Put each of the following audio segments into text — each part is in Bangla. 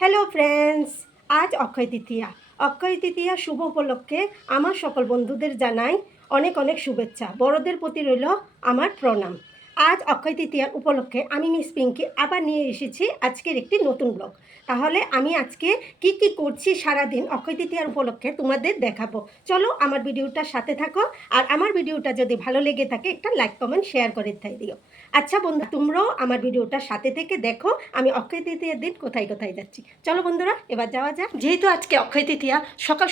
হ্যালো ফ্রেন্ডস, আজ অক্ষয় তৃতীয়া শুভ উপলক্ষে আমার সকল বন্ধুদের জানাই অনেক অনেক শুভেচ্ছা। বড়দের প্রতি রইল আমার প্রণাম। আজ অক্ষয় তৃতীয়ার উপলক্ষে আমি মিস পিঙ্কি আবার নিয়ে এসেছি আজকের একটি নতুন ব্লগ। তাহলে আমি আজকে কি কি করছি সারাদিন অক্ষয় তৃতীয়ার উপলক্ষে তোমাদের দেখাবো। চলো আমার ভিডিওটার সাথে থাকো, আর আমার ভিডিওটা যদি ভালো লেগে থাকে একটা লাইক কমেন্ট শেয়ার করে দিও। আচ্ছা বন্ধু, তোমরাও আমার ভিডিওটার সাথে থেকে দেখো আমি অক্ষয় তৃতীয়ার দিন কোথায় কোথায় যাচ্ছি। চলো বন্ধুরা, এবার যাওয়া যাক। যেহেতু আজকে অক্ষয় তৃতীয়া,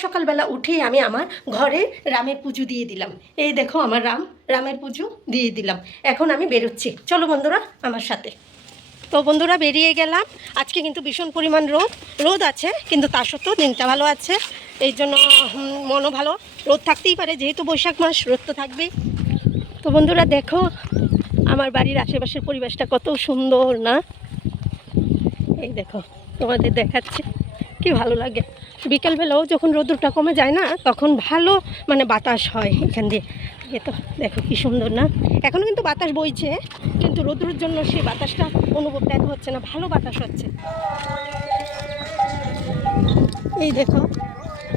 সকালবেলা উঠেই আমি আমার ঘরে রামের পুজো দিয়ে দিলাম। এই দেখো আমার রামের পুজো দিয়ে দিলাম। এখন আমি বেরোচ্ছি, চলো বন্ধুরা আমার সাথে। তো বন্ধুরা, বেরিয়ে গেলাম। আজকে কিন্তু ভীষণ পরিমাণ রোদ আছে, কিন্তু তা সত্ত্বেও দিনটা ভালো আছে, এই জন্য মনও ভালো। রোদ থাকতেই পারে, যেহেতু বৈশাখ মাস, রোদ তো থাকবেই। তো বন্ধুরা দেখো আমার বাড়ির আশেপাশের পরিবেশটা কত সুন্দর না? এই দেখো, তোমাদের দেখাচ্ছি, কি ভালো লাগে। বিকেলবেলাও যখন রোদ্রটা কমে যায় না, তখন ভালো বাতাস হয় এখান দিয়ে। এ তো দেখো কি সুন্দর না? এখনও কিন্তু বাতাস বইছে, কিন্তু রোদ্রের জন্য সেই বাতাসটা অনুভবটা এত হচ্ছে না, ভালো বাতাস হচ্ছে। এই দেখো,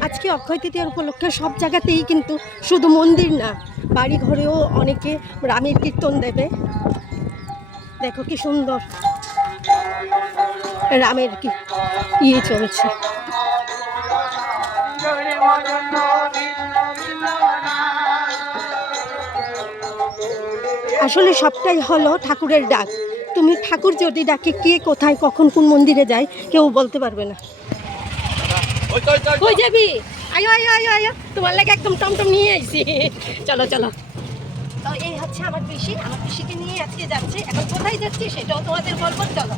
আজকে অক্ষয় তৃতীয়ার উপলক্ষে সব জায়গাতেই কিন্তু শুধু মন্দির না, বাড়ি ঘরেও অনেকে রামের কীর্তন দেবে। দেখো কি সুন্দর রামের কি চলছে। আসলে সবটাই হলো ঠাকুরের ডাক। তুমি ঠাকুর যদি ডাকে, কে কোথায় কখন কোন মন্দিরে যায় কেউ বলতে পারবে না। কই যাবি? আয়ো আয়ো আয়ো আয়ো, তোমার লাগে একদম টমটম নিয়ে আইছি। চলো চলো। তো এই হচ্ছে আমার পিসিকে নিয়ে আজকে যাচ্ছি। এখন কোথায় যাচ্ছি সেটাও তোমাদের বলবো, চলো।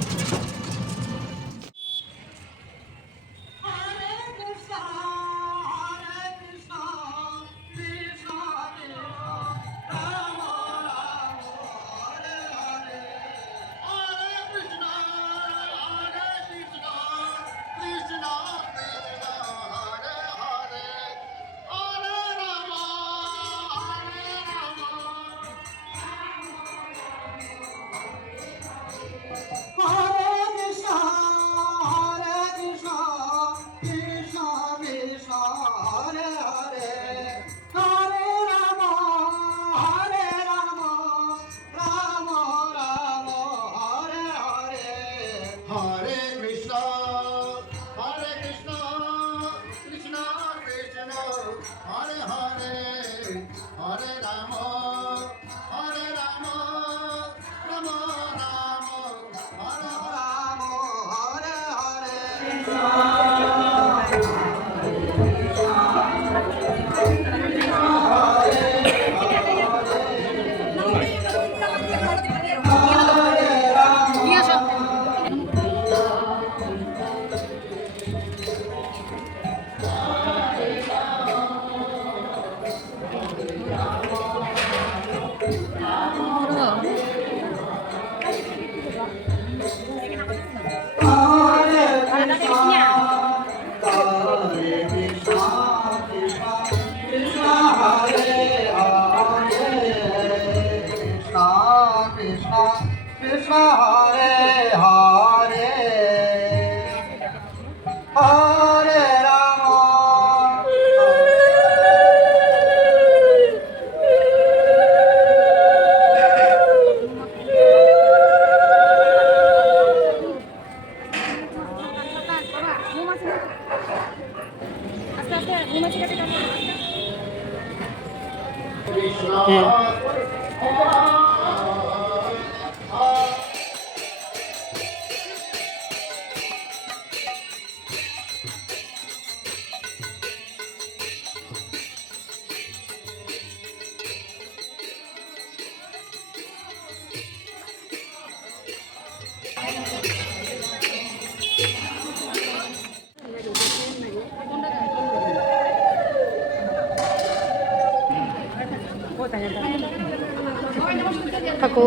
থাকো।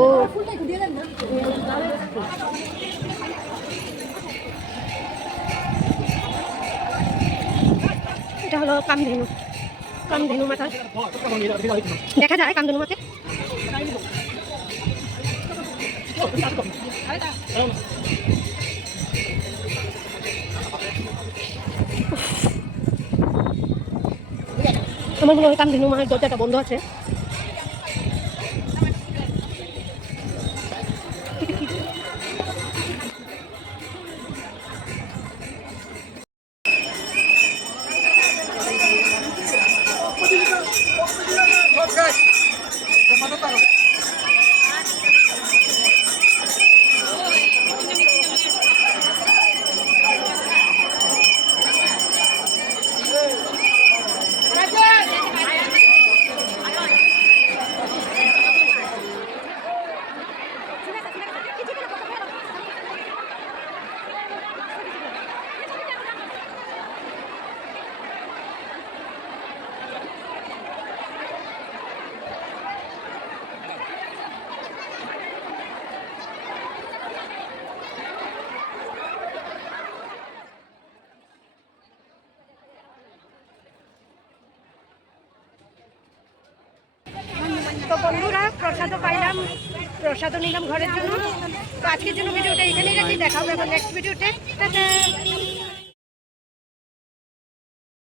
এটা হলো কামধেনু মাথা, দেখা যায় কামধেনু মাঠে। আমার মনে হয় কান্দিনু মায়ের দরজাটা বন্ধ আছে। তো বন্ধুরা প্রসাদও পাইলাম, প্রসাদও নিলাম ঘরের জন্য। তো আজকের জন্য ভিডিওটা এখানেই রাখি, দেখা হবে আবার নেক্সট ভিডিওতে। টাটা।